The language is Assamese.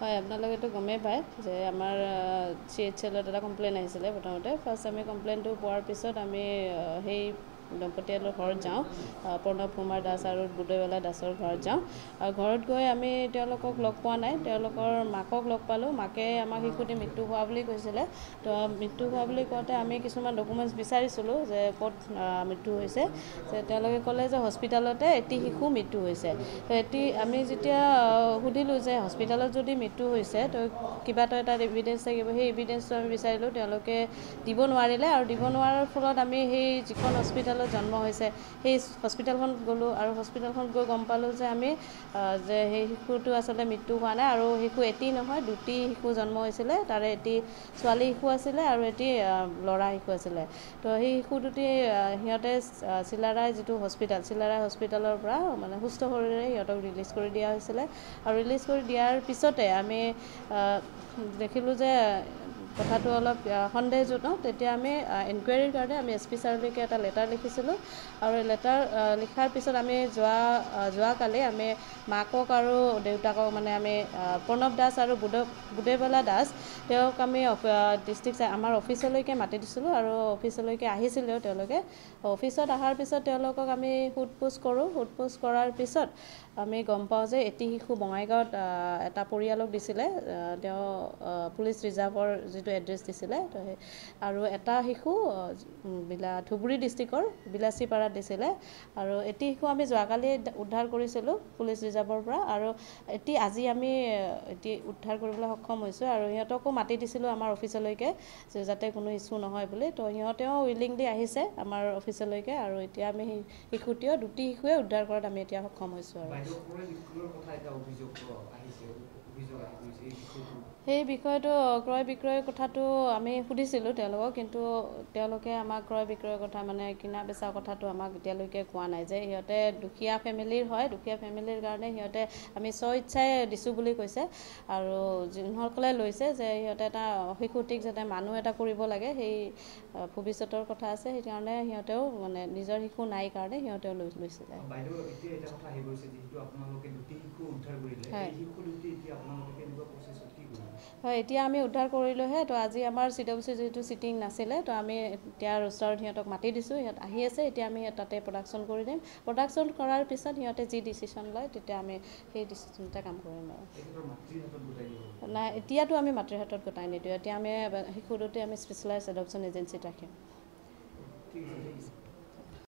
হয় আপোনালোকেতো গমেই পায় যে আমাৰ CHL-ত এটা কমপ্লেইন আহিছিলে প্ৰথমতে ফাৰ্ষ্ট আমি কমপ্লেইনটো পোৱাৰ পিছত আমি সেই দম্পতীয়ালৰ ঘৰত যাওঁ প্ৰণৱ কুমাৰ দাস আৰু বুধবালা দাসৰ ঘৰত যাওঁ আৰু ঘৰত গৈ আমি তেওঁলোকক লগ পোৱা নাই তেওঁলোকৰ মাকক লগ পালোঁ মাকে আমাক শিশুটি মৃত্যু হোৱা বুলি কৈছিলে তো মৃত্যু হোৱা বুলি কওঁতে আমি কিছুমান ডকুমেণ্টছ বিচাৰিছিলোঁ যে ক'ত মৃত্যু হৈছে যে তেওঁলোকে ক'লে যে হস্পিটেলতে এটি শিশু মৃত্যু হৈছে তো আমি যেতিয়া সুধিলোঁ যে হস্পিটেলত যদি মৃত্যু হৈছে তো কিবা এটা এভিডেঞ্চ থাকিব সেই এভিডেঞ্চটো আমি বিচাৰিলোঁ তেওঁলোকে দিব নোৱাৰিলে আৰু দিব নোৱাৰাৰ ফলত আমি সেই যিখন হস্পিটেলত জন্ম হৈছে সেই হস্পিটেলখন গ'লোঁ আৰু হস্পিটেলখন গৈ গম পালোঁ যে আমি যে সেই শিশুটো আচলতে মৃত্যু হোৱা নাই আৰু শিশু এটি নহয় দুটি শিশু জন্ম হৈছিলে তাৰে এটি ছোৱালী শিশু আছিলে আৰু এটি ল'ৰা শিশু আছিলে তো সেই শিশু দুটি সিহঁতে চিলাৰায় যিটো হস্পিটেল চিলাৰায় হস্পিটেলৰ পৰা মানে সুস্থ শৰীৰে সিহঁতক ৰিলিজ কৰি দিয়া হৈছিলে আৰু ৰিলিজ কৰি দিয়াৰ পিছতে আমি দেখিলোঁ যে কথাটো অলপ সন্দেহজনক তেতিয়া আমি এনকুৱাৰীৰ কাৰণে আমি SP ছাৰলৈকে এটা লেটাৰ লিখিছিলোঁ আৰু লেটাৰ লিখাৰ পিছত আমি যোৱাকালি আমি মাকক আৰু দেউতাকক মানে আমি প্ৰণৱ দাস আৰু বুধবালা দাস তেওঁক আমি আমাৰ অফিচলৈকে মাতি দিছিলোঁ আৰু অফিচলৈকে আহিছিলেও তেওঁলোকে অফিচত অহাৰ পিছত তেওঁলোকক আমি সোধ পোছ কৰাৰ পিছত আমি গম পাওঁ যে এটি শিশু বঙাইগাঁৱত এটা পৰিয়ালক দিছিলে তেওঁ পুলিচ ৰিজাৰ্ভৰ যিটো এড্ৰেছ দিছিলে আৰু এটা শিশু ধুবুৰী ডিষ্ট্ৰিক্টৰ বিলাচীপাৰাত দিছিলে আৰু এটি শিশু আমি যোৱাকালি উদ্ধাৰ কৰিছিলোঁ পুলিচ ৰিজাৰ্ভৰ পৰা আৰু আজি আমি উদ্ধাৰ কৰিবলৈ সক্ষম হৈছোঁ আৰু সিহঁতকো মাতি দিছিলোঁ আমাৰ অফিচলৈকে যাতে কোনো ইছ্যু নহয় বুলি তো সিহঁতেও উইলিংলি আহিছে আমাৰ অফিচলৈকে আৰু এতিয়া আমি সেই দুটি শিশুৱে উদ্ধাৰ কৰাত আমি এতিয়া সক্ষম হৈছোঁ আৰু সেই বিষয়টো ক্ৰয় বিক্ৰয়ৰ কথাটো আমি সুধিছিলোঁ তেওঁলোকক কিন্তু তেওঁলোকে আমাক ক্ৰয় বিক্ৰয়ৰ কথা মানে কিনা বেচা কথাটো আমাক এতিয়ালৈকে কোৱা নাই যে সিহঁতে দুখীয়া ফেমিলিৰ হয় দুখীয়া ফেমিলিৰ কাৰণে সিহঁতে আমি স্বইচ্ছাই দিছোঁ বুলি কৈছে আৰু যিসকলে লৈছে যে সিহঁতে এটা শিশুটিক যাতে মানুহ এটা কৰিব লাগে সেই ভৱিষ্যতৰ কথা আছে সেইকাৰণে সিহঁতেও মানে নিজৰ শিশু নাই কাৰণে সিহঁতেও লৈছিলে হয় এতিয়া আমি উদ্ধাৰ কৰিলোঁহে তো আজি আমাৰ CWC যিহেতু চিটিং নাছিলে তো আমি এতিয়া ৰোষ্টাৰত সিহঁতক মাতি দিছোঁ সিহঁত আহি আছে এতিয়া আমি তাতে প্ৰডাকশ্যন কৰি দিম প্ৰডাকশ্যন কৰাৰ পিছত সিহঁতে যি ডিচিশ্যন লয় তেতিয়া আমি সেই ডিচিশ্যনতে কাম কৰিম আৰু নাই এতিয়াতো আমি মাতৃৰ হাতত গতাই নিদিওঁ এতিয়া আমি শিশু দুটি আমি স্পেচিয়েলাইজ এডপশ্যন এজেঞ্চিত ৰাখিম